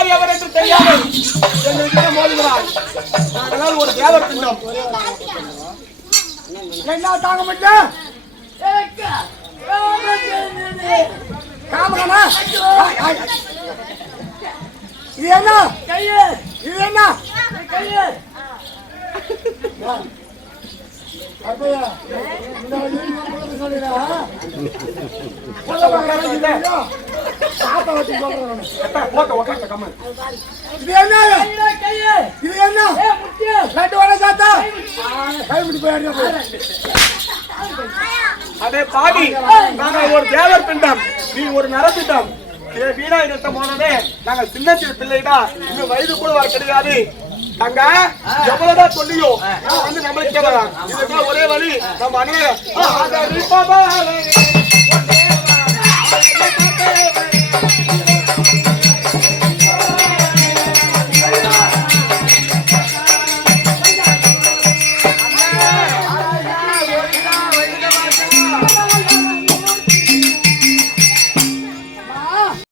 யார் எவர் என்று தெரியாது எங்களுக்கு மோதுகிறார். நாங்களால் ஒரு தேவர் பிண்டம். என்ன தாங்க முடியும்? காமகனா இது என்ன? இது என்ன? அப்பயா இது என்ன? இது என்ன? லட்டு வர சாத்தா கைவிட்டு போய் அதே பாடி நாங்கள் ஒரு தேவர் பிண்டம், நீ ஒரு நரப்பிண்டம். வீணா இடத்த போனதே நாங்கள் சின்ன சின்ன பிள்ளைடா, இன்னும் வயது கூட வர கிடையாது. தங்க எவ்வளவுதான் சொல்லியோ வந்து நம்மளுக்கு வரலாம். இதுதான் ஒரே வழி. நம்ம அண்ணன்